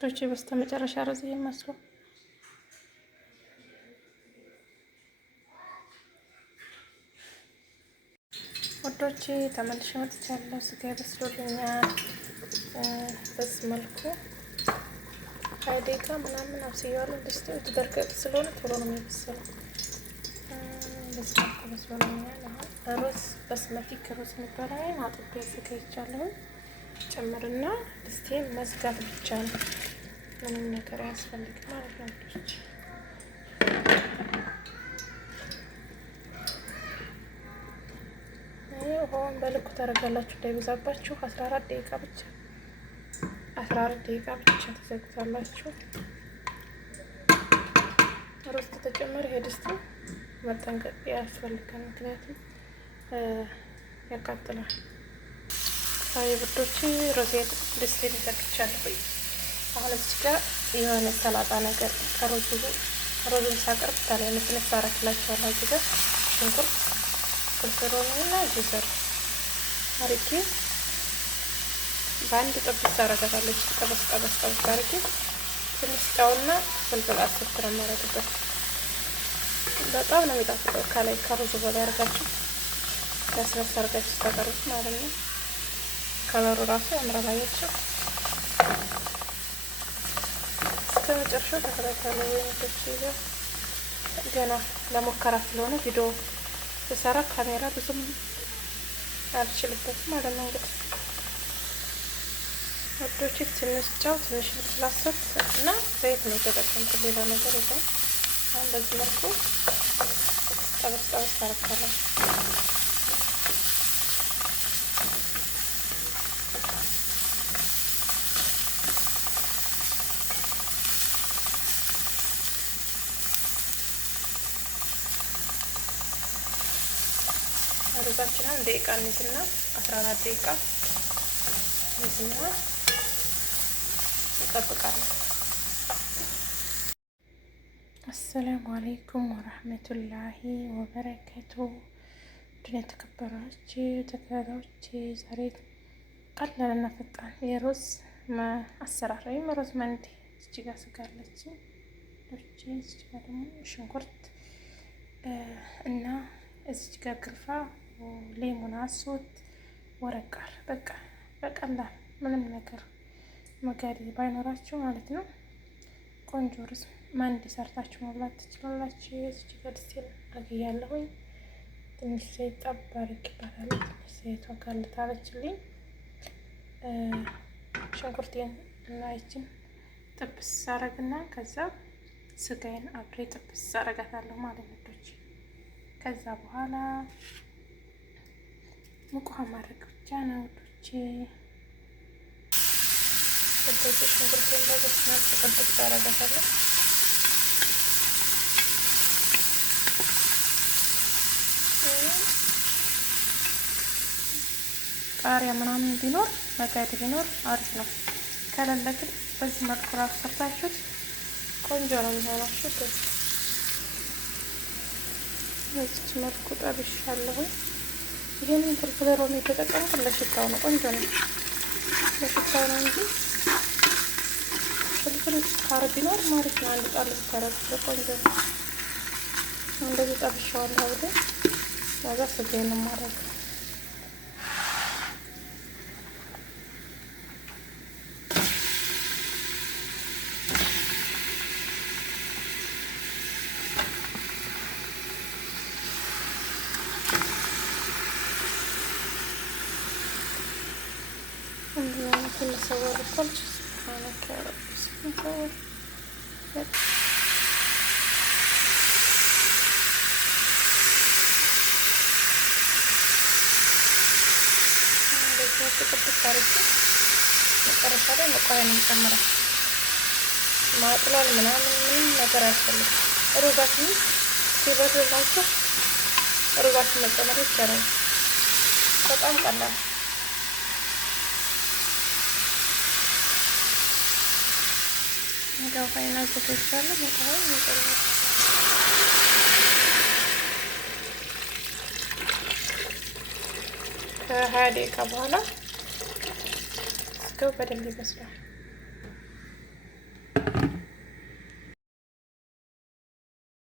ቶቼ በስተመጨረሻ ሩዝ ይመስሉ ወዶቼ ተመልሼ መጥቻለሁ። ስጋ በስሎልኛል። በዚህ መልኩ 20 ደቂቃ ምናምን አብስያለሁ። ድስቱ ደረቅ ስለሆነ ቶሎ ነው የሚበስለው። በዚህ መልኩ በስሎልኛል። አሁን ሩዝ በስመቲ ሩዝ የሚባለውን አጥቤ አዘጋጅቻለሁ። ጨምርና ድስቴን መዝጋት ብቻ ነው። ምንም ነገር አያስፈልግም ማለት ነው። ወዶቼ ውሃውን በልኩ ታደርጋላችሁ እንዳይበዛባችሁ። 14 ደቂቃ ብቻ ተዘግታላችሁ። ሩዝ ተጨመረ። ሄድስቱ መጠንቀቅ ያስፈልጋል፣ ምክንያቱም ያቃጥላል። አይ ብርዶች ሩዝ ድስት ተከቻለሁ። አሁን እዚህ ጋር የሆነ ሰላጣ ነገር ሩዝን ሳቀርብ ታዲያ መስለስ አረክላችኋለሁ። እዚህ ጋር ሽንኩርት ፍልፍሎንና ጅዘር አርጌ በአንድ ጥብስ አረጋታለሁ። ጠበስ አርጌ ትንሽ ጨውና ፍልፍል አስክር ማረግበት በጣም ነው የሚጣፍጠው። ከላይ ከሩዙ በላይ አርጋችሁ ያስነሳ አርጋችሁ ታቀርቡት ማለት ነው። ከለሩ ራሱ ያምራል። አያችሁ፣ እስከ መጨረሻው ተከታተሉ። ወይንቶች ገና ለሙከራ ስለሆነ ቪዲዮ ስሰራ ካሜራ ብዙም አልችልበትም ማለት ነው። እንግዲህ ወዶች ትንሽ ጨው፣ ትንሽ ፍልፍል እና ዘይት ነው የተጠቀምኩት፣ ሌላ ነገር የለም። አሁን በዚህ መልኩ ጠበስ ታረጋላችሁ። ሩዛችንን ደቂቃ እንይዝና 14 ደቂቃ እንይዝና እንጠብቃለን። አሰላሙ አለይኩም ወራህመቱላሂ ወበረከቱ። ድን የተከበራችሁ ተከታታዮች ዛሬ ቀላልና ፈጣን የሩዝ አሰራር ወይም ሩዝ መንዲ እዚህ ጋር ስጋለች። እዚህ ጋር ደግሞ ሽንኩርት እና እዚህ ጋር ግርፋ ሌሞን አሶት ወረቃል። በቃ በቀላል ምንም ነገር መጋዲ ባይኖራችሁ ማለት ነው ቆንጆ ሩዝ መንዲ ሰርታችሁ መብላት ትችላላችሁ። እዚህ ጋር ድስቴን አግያለሁኝ። ትንሽ ዘይት ጠብ አድርጌበታለሁ። ትንሽ ዘይቷ ካልታለችልኝ ሽንኩርቴን እና ይችን ጥብስ አረግና ከዛ ስጋዬን አብሬ ጥብስ አረጋታለሁ ማለት ነው። ከዛ በኋላ ሙቅ ውሃ ማድረግ ብቻ ነው ወዶቼ። ወዶቼ ሽንኩርቴን በዚህ ጥብስ አረጋታለሁ። ቃሪያ ምናምን ቢኖር መጋድ ቢኖር አሪፍ ነው። ከሌለ ግን በዚህ መልኩ ራሱ ሰርታችሁት ቆንጆ ነው የሚሆናችሁ። በዚህ መልኩ ጠብሻለሁ። ይሄንን ፍልፍል ሮም የተጠቀምኩት ለሽታው ነው። ቆንጆ ነው ለሽታው ነው እንጂ ፍልፍል ካር ቢኖር ማለት ነው። አንድ ጣል ብታረጉት ቆንጆ ነው። እንደዚህ ጠብሻለሁ። አይደል? ያዛ ስጋዬን ማረግ كل صور الثلج سبحانك يا رب. نصور ጥቅጥቅ አድርጌ መጨረሻ ላይ መቆያ ነው የምጨምረው። ማጥላል ምናምን ምንም ነገር አያስፈልግም። ሩዛችን ሲበስልላችሁ ሩዛችን መጨመር ይቻላል። በጣም ቀላል ነው። ፋይናል ተከታተሉ። መጣው መጨረሻ ከ20 ደቂቃ በኋላ እስከው በደንብ ይበስላል።